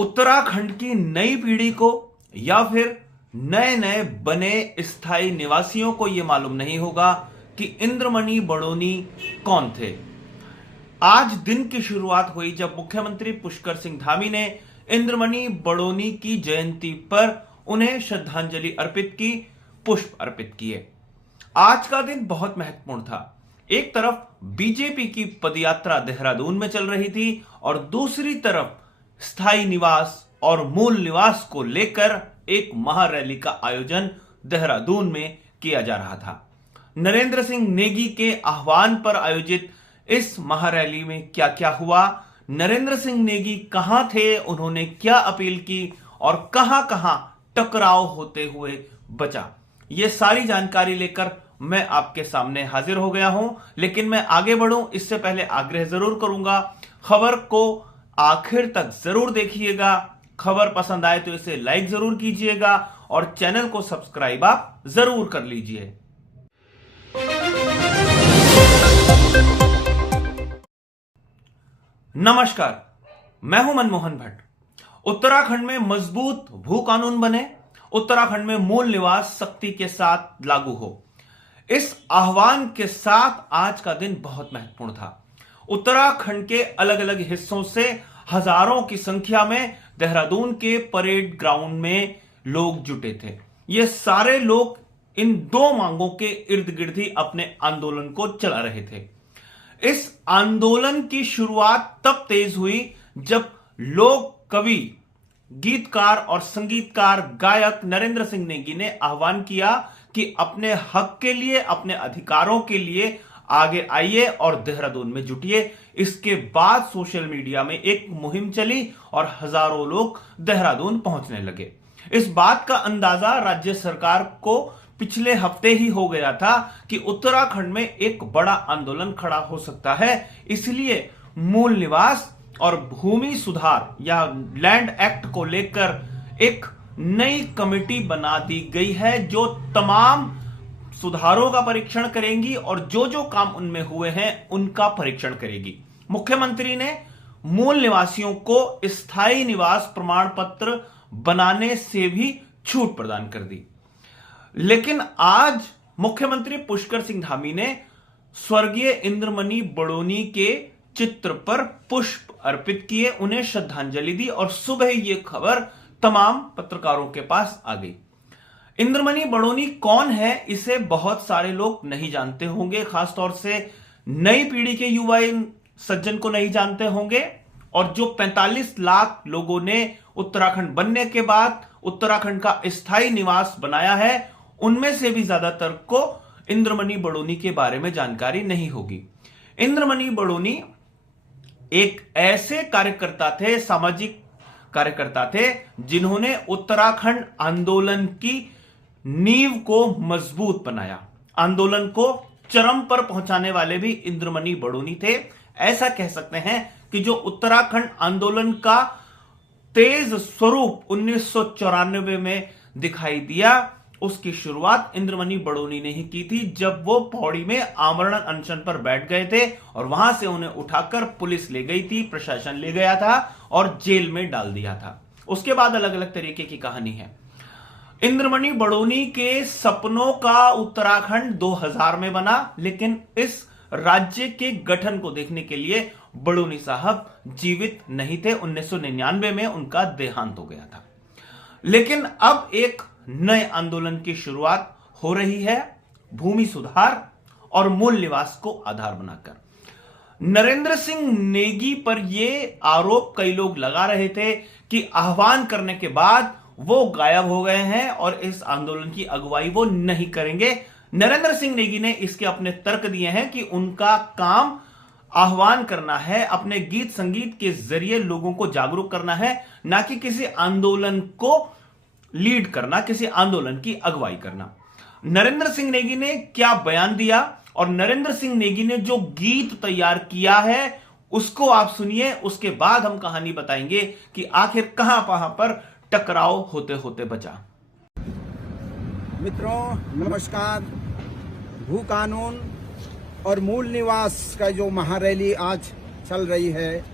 उत्तराखंड की नई पीढ़ी को या फिर नए नए बने स्थायी निवासियों को यह मालूम नहीं होगा कि इंद्रमणि बडोनी कौन थे। आज दिन की शुरुआत हुई जब मुख्यमंत्री पुष्कर सिंह धामी ने इंद्रमणि बडोनी की जयंती पर उन्हें श्रद्धांजलि अर्पित की, पुष्प अर्पित किए। आज का दिन बहुत महत्वपूर्ण था। एक तरफ बीजेपी की पदयात्रा देहरादून में चल रही थी और दूसरी तरफ स्थायी निवास और मूल निवास को लेकर एक महारैली का आयोजन देहरादून में किया जा रहा था। नरेंद्र सिंह नेगी के आह्वान पर आयोजित इस महारैली में क्या क्या हुआ, नरेंद्र सिंह नेगी कहां थे, उन्होंने क्या अपील की और कहां कहां टकराव होते हुए बचा, यह सारी जानकारी लेकर मैं आपके सामने हाजिर हो गया हूं। लेकिन मैं आगे बढ़ूं इससे पहले आग्रह जरूर करूंगा, खबर को आखिर तक जरूर देखिएगा। खबर पसंद आए तो इसे लाइक जरूर कीजिएगा और चैनल को सब्सक्राइब आप जरूर कर लीजिए। नमस्कार, मैं हूं मनमोहन भट्ट। उत्तराखंड में मजबूत भू कानून बने, उत्तराखंड में मूल निवास सख्ती के साथ लागू हो, इस आह्वान के साथ आज का दिन बहुत महत्वपूर्ण था। उत्तराखंड के अलग अलग हिस्सों से हजारों की संख्या में देहरादून के परेड ग्राउंड में लोग जुटे थे। ये सारे लोग इन दो मांगों के इर्द गिर्द ही अपने आंदोलन को चला रहे थे। इस आंदोलन की शुरुआत तब तेज हुई जब लोक कवि, गीतकार और संगीतकार गायक नरेंद्र सिंह नेगी ने आह्वान किया कि अपने हक के लिए, अपने अधिकारों के लिए आगे आइए और देहरादून में जुटिए। इसके बाद सोशल मीडिया में एक मुहिम चली और हजारों लोग देहरादून पहुंचने लगे। इस बात का अंदाजा राज्य सरकार को पिछले हफ्ते ही हो गया था कि उत्तराखंड में एक बड़ा आंदोलन खड़ा हो सकता है। इसलिए मूल निवास और भूमि सुधार या लैंड एक्ट को लेकर एक नई कमेटी बना दी गई है जो तमाम सुधारों का परीक्षण करेंगी और जो जो काम उनमें हुए हैं उनका परीक्षण करेगी। मुख्यमंत्री ने मूल निवासियों को स्थायी निवास प्रमाण पत्र बनाने से भी छूट प्रदान कर दी। लेकिन आज मुख्यमंत्री पुष्कर सिंह धामी ने स्वर्गीय इंद्रमणि बडोनी के चित्र पर पुष्प अर्पित किए, उन्हें श्रद्धांजलि दी और सुबह यह खबर तमाम पत्रकारों के पास आ गई। इंद्रमणि बडोनी कौन है, इसे बहुत सारे लोग नहीं जानते होंगे, खासतौर से नई पीढ़ी के युवा सज्जन को नहीं जानते होंगे। और जो 45 लाख लोगों ने उत्तराखंड बनने के बाद उत्तराखंड का स्थायी निवास बनाया है, उनमें से भी ज्यादातर को इंद्रमणि बडोनी के बारे में जानकारी नहीं होगी। इंद्रमणि बडोनी एक ऐसे कार्यकर्ता थे, सामाजिक कार्यकर्ता थे, जिन्होंने उत्तराखंड आंदोलन की नींव को मजबूत बनाया। आंदोलन को चरम पर पहुंचाने वाले भी इंद्रमणि बडोनी थे। ऐसा कह सकते हैं कि जो उत्तराखंड आंदोलन का तेज स्वरूप 1994 में दिखाई दिया, उसकी शुरुआत इंद्रमणि बडोनी ने ही की थी, जब वो पौड़ी में आमरण अनशन पर बैठ गए थे और वहां से उन्हें उठाकर पुलिस ले गई थी, प्रशासन ले गया था और जेल में डाल दिया था। उसके बाद अलग अलग तरीके की कहानी है। इंद्रमणि बडोनी के सपनों का उत्तराखंड 2000 में बना, लेकिन इस राज्य के गठन को देखने के लिए बडोनी साहब जीवित नहीं थे। 1999 में उनका देहांत हो गया था। लेकिन अब एक नए आंदोलन की शुरुआत हो रही है, भूमि सुधार और मूल निवास को आधार बनाकर। नरेंद्र सिंह नेगी पर यह आरोप कई लोग लगा रहे थे कि आह्वान करने के बाद वो गायब हो गए हैं और इस आंदोलन की अगुवाई वो नहीं करेंगे। नरेंद्र सिंह नेगी ने इसके अपने तर्क दिए हैं कि उनका काम आह्वान करना है, अपने गीत संगीत के जरिए लोगों को जागरूक करना है, ना कि किसी आंदोलन को लीड करना, किसी आंदोलन की अगुवाई करना। नरेंद्र सिंह नेगी ने क्या बयान दिया और नरेंद्र सिंह नेगी ने जो गीत तैयार किया है उसको आप सुनिए। उसके बाद हम कहानी बताएंगे कि आखिर कहां पर टकराव होते होते बचा। मित्रों नमस्कार। भू कानून और मूल निवास का जो महारैली आज चल रही है,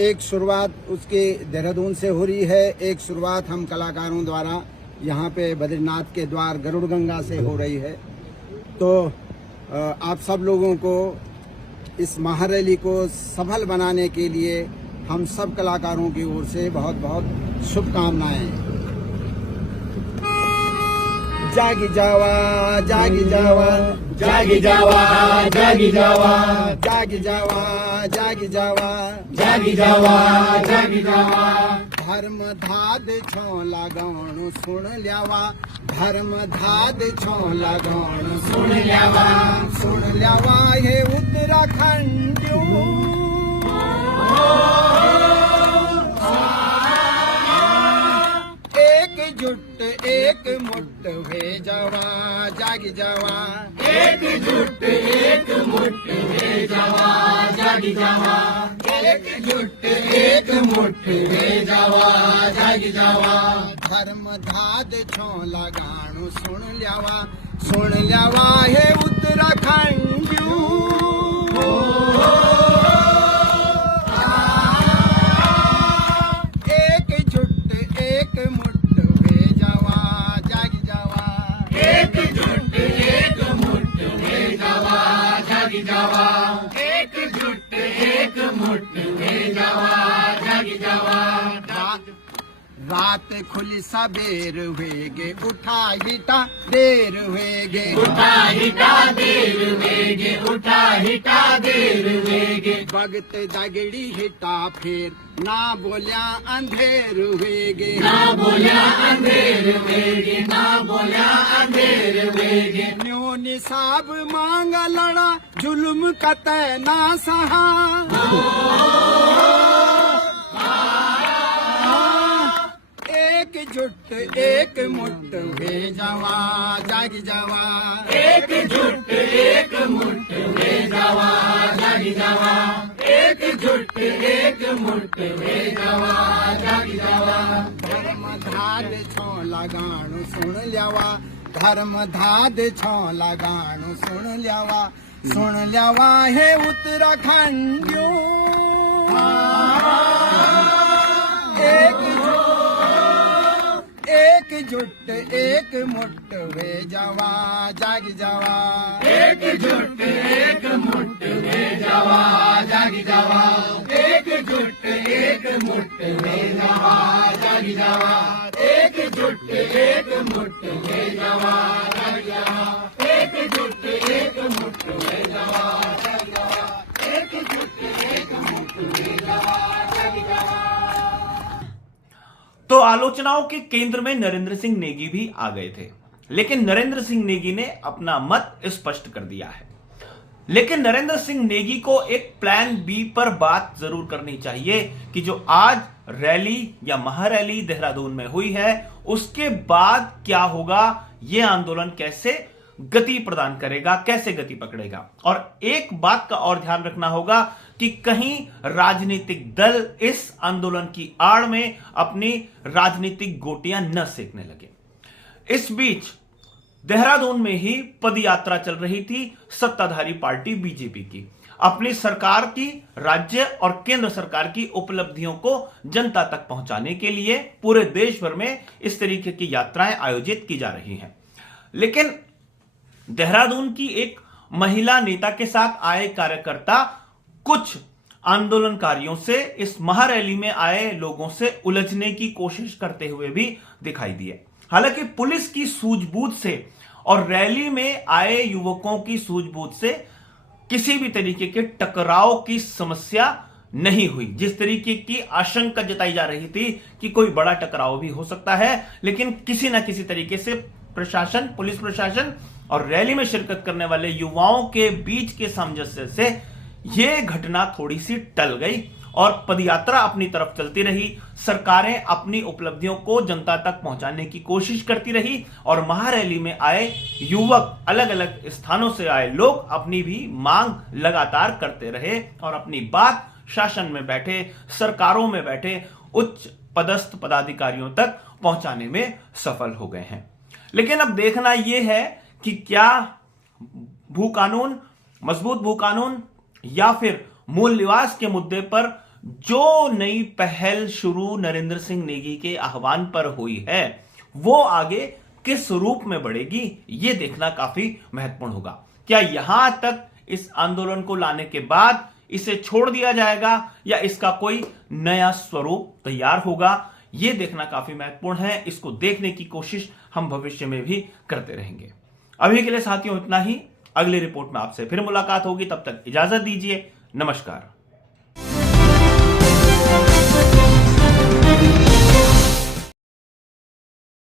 एक शुरुआत उसके देहरादून से हो रही है, एक शुरुआत हम कलाकारों द्वारा यहाँ पे बद्रीनाथ के द्वार गरुड़ गंगा से हो रही है। तो आप सब लोगों को इस महारैली को सफल बनाने के लिए हम सब कलाकारों की ओर से बहुत बहुत शुभकामनाएं। जागी जावा जागी जावा जागी जावा जागी जावा जागी जावा जागी जावा जागी जावा जागी जावा धर्म धाद छो लगाणु सुन ल्यावा धर्म धाद छो लगाणु सुन ल्यावा हे उत्तराखंड एकजुट एक मुट्ठ वे जावा जागी जावा एकजुट एक मुट्ठ वे जावा जागी जावा एकजुट एक मुट्ठ वे जावा जागी जावा धर्म धाद छो लगाणु सुन ल्यावा हे उत्तराखंड एकजुट एक मुट्ठ वे जावा जागी जावा एकजुट एक मुट्ठ वे जावा जागी जावा एकजुट एक मुट्ठ वे जावा जागी जावा रात खुली सबेर हुएगे उठा हिटा देर हुएगे उठा हिटा देर वेगे उठा हिटा देर वेगे भगत दगड़ी हिटा फिर ना बोलिया अंधेर हुएगे ना बोलिया अंधेर वेगे ना बोलिया अंधेर वेगे न्यो निसाब मांग लड़ा जुल्म कतै ना सहा एकजुट एक मुट्ठ वे जावा जागी जावा एकजुट एक मुट्ठ वे जावा जागी जावा एकजुट एक मुट्ठ वे जावा जागी जावा धर्म धाद छो लगाणु सुन ल्यावा धर्म धाद छो लगाणु सुन ल्यावा हे उत्तराखंड एकजुट एक मुट्ठ वे जावा जागी जावा एकजुट एक मुट्ठ वे जावा जागी जावा एकजुट एक मुट्ठ वे जावा जागी जावा एकजुट एक मुट्ठ वे जावा जागी जावा एकजुट एक मुट्ठ वे जावा जागी जावा एकजुट एक मुट्ठ वे जावा जागी जावा। तो आलोचनाओं के केंद्र में नरेंद्र सिंह नेगी भी आ गए थे, लेकिन नरेंद्र सिंह नेगी ने अपना मत स्पष्ट कर दिया है। लेकिन नरेंद्र सिंह नेगी को एक प्लान बी पर बात जरूर करनी चाहिए कि जो आज रैली या महारैली देहरादून में हुई है, उसके बाद क्या होगा, यह आंदोलन कैसे गति प्रदान करेगा, कैसे गति पकड़ेगा। और एक बात का और ध्यान रखना होगा कि कहीं राजनीतिक दल इस आंदोलन की आड़ में अपनी राजनीतिक गोटियां न सेकने लगे। इस बीच देहरादून में ही पदयात्रा चल रही थी सत्ताधारी पार्टी बीजेपी की, अपनी सरकार की, राज्य और केंद्र सरकार की उपलब्धियों को जनता तक पहुंचाने के लिए पूरे देश भर में इस तरीके की यात्राएं आयोजित की जा रही हैं। लेकिन देहरादून की एक महिला नेता के साथ आए कार्यकर्ता कुछ आंदोलनकारियों से, इस महारैली में आए लोगों से उलझने की कोशिश करते हुए भी दिखाई दिए। हालांकि पुलिस की सूझबूझ से और रैली में आए युवकों की सूझबूझ से किसी भी तरीके के टकराव की समस्या नहीं हुई। जिस तरीके की आशंका जताई जा रही थी कि कोई बड़ा टकराव भी हो सकता है, लेकिन किसी ना किसी तरीके से प्रशासन, पुलिस प्रशासन और रैली में शिरकत करने वाले युवाओं के बीच के सामंजस्य से यह घटना थोड़ी सी टल गई और पदयात्रा अपनी तरफ चलती रही। सरकारें अपनी उपलब्धियों को जनता तक पहुंचाने की कोशिश करती रही और महारैली में आए युवक, अलग अलग स्थानों से आए लोग अपनी भी मांग लगातार करते रहे और अपनी बात शासन में बैठे, सरकारों में बैठे उच्च पदस्थ पदाधिकारियों तक पहुंचाने में सफल हो गए हैं। लेकिन अब देखना यह है कि क्या भू कानून, मजबूत भू कानून या फिर मूल निवास के मुद्दे पर जो नई पहल शुरू नरेंद्र सिंह नेगी के आह्वान पर हुई है वो आगे किस रूप में बढ़ेगी, यह देखना काफी महत्वपूर्ण होगा। क्या यहां तक इस आंदोलन को लाने के बाद इसे छोड़ दिया जाएगा या इसका कोई नया स्वरूप तैयार होगा, यह देखना काफी महत्वपूर्ण है। इसको देखने की कोशिश हम भविष्य में भी करते रहेंगे। अभी के लिए साथियों इतना ही। अगली रिपोर्ट में आपसे फिर मुलाकात होगी, तब तक इजाजत दीजिए। नमस्कार।